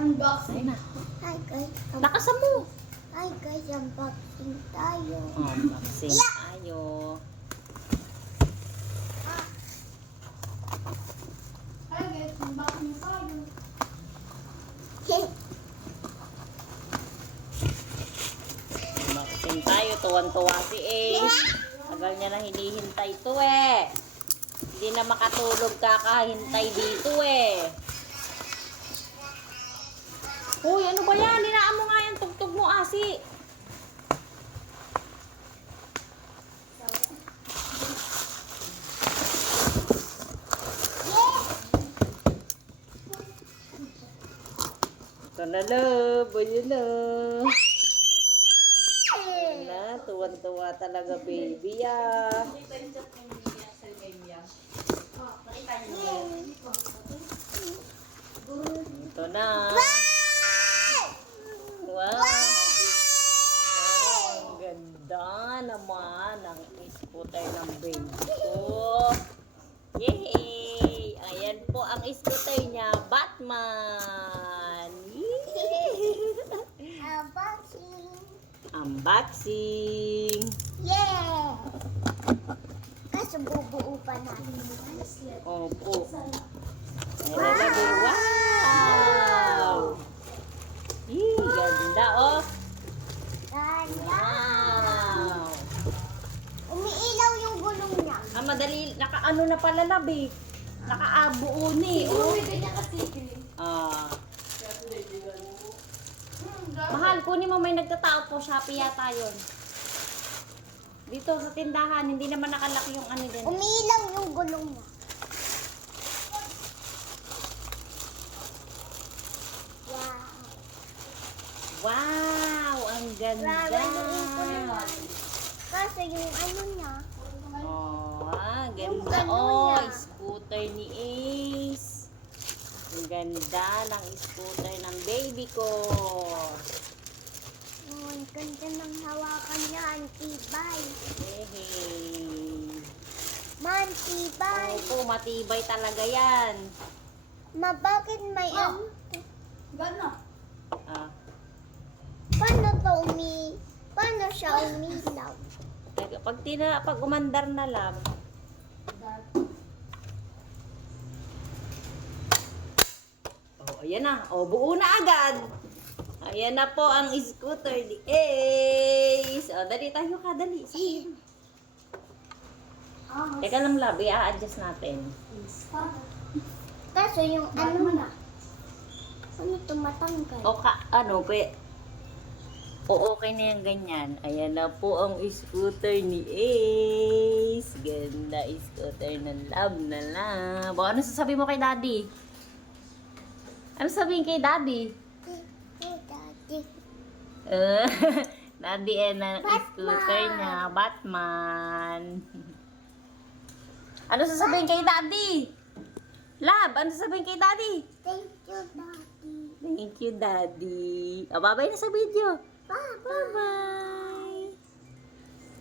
Unboxing. Ayun na. Hi guys. Lakasan mo. Hi guys, unboxing tayo. Unboxing tayo. Hi guys, unboxing tayo. Unboxing tayo. Tuwan-tuwa si Ace. Tagal niya na hinihintay to eh. Hindi na makatulog kakahintay dito eh. Uy, ano ba yan? Hinaan mo nga yung tugtog mo, Asi. Ito na love. Ayun na. Ayun na. Tuwan-tuwa talaga, baby ah. Ito na. Wow. Ang ganda naman ang scooter ng baby ko. Yay! Ayan po ang scooter niya, Batman. Yay! Unboxing. Unboxing. Yeah! Kaso bubuo pa natin. Opo. Ayan na po. Wow! Yee, ganda oh. Ganda! Wow! Umiilaw yung gulong niya. Ah, madali. Naka-ano na pala labi. Naka-abuo ni. Oh. Uy, ganyan kasi. Ah. Mahal, kunin mo may nagtatao po. Shopee yata yun. Dito sa tindahan, hindi naman nakalaki yung ano din. Umiilaw yung gulong niya. Wow! Wow! Ang ganda! Rawanin ko naman. Kaso yung ano niya, Oh, ganda. Yung ano Oh, niya. scooter ni Ace. Ang ganda ng scooter ng baby ko. ang ganda ng hawakan niya, antibay. Hey. Mantibay. Opo, matibay talaga yan. Ma, bakit may Ma. ano? Gana. Ah, Paano siya umilaw? pag umandar na lang. Oh, ayan na. Oh, buo na agad. Ayan na po ang scooter ni Ace. Oh, dali tayo ka, dali. Sige. Teka lang, love. I-adjust natin. Kaso yung Ano ano, na? ano tumatanggal? O ka, ano, o okay na yung ganyan. Ayan na po ang scooter ni Ace. Ganda scooter na love. O, ano sasabihin mo kay daddy? Ano sabihin kay daddy? Daddy. Daddy na scooter niya, Batman. Ano sasabihin kay daddy? Love, ano sasabihin kay daddy? Thank you, Daddy. Thank you, daddy. O, babay na sa video. Bye-bye. Bye-bye.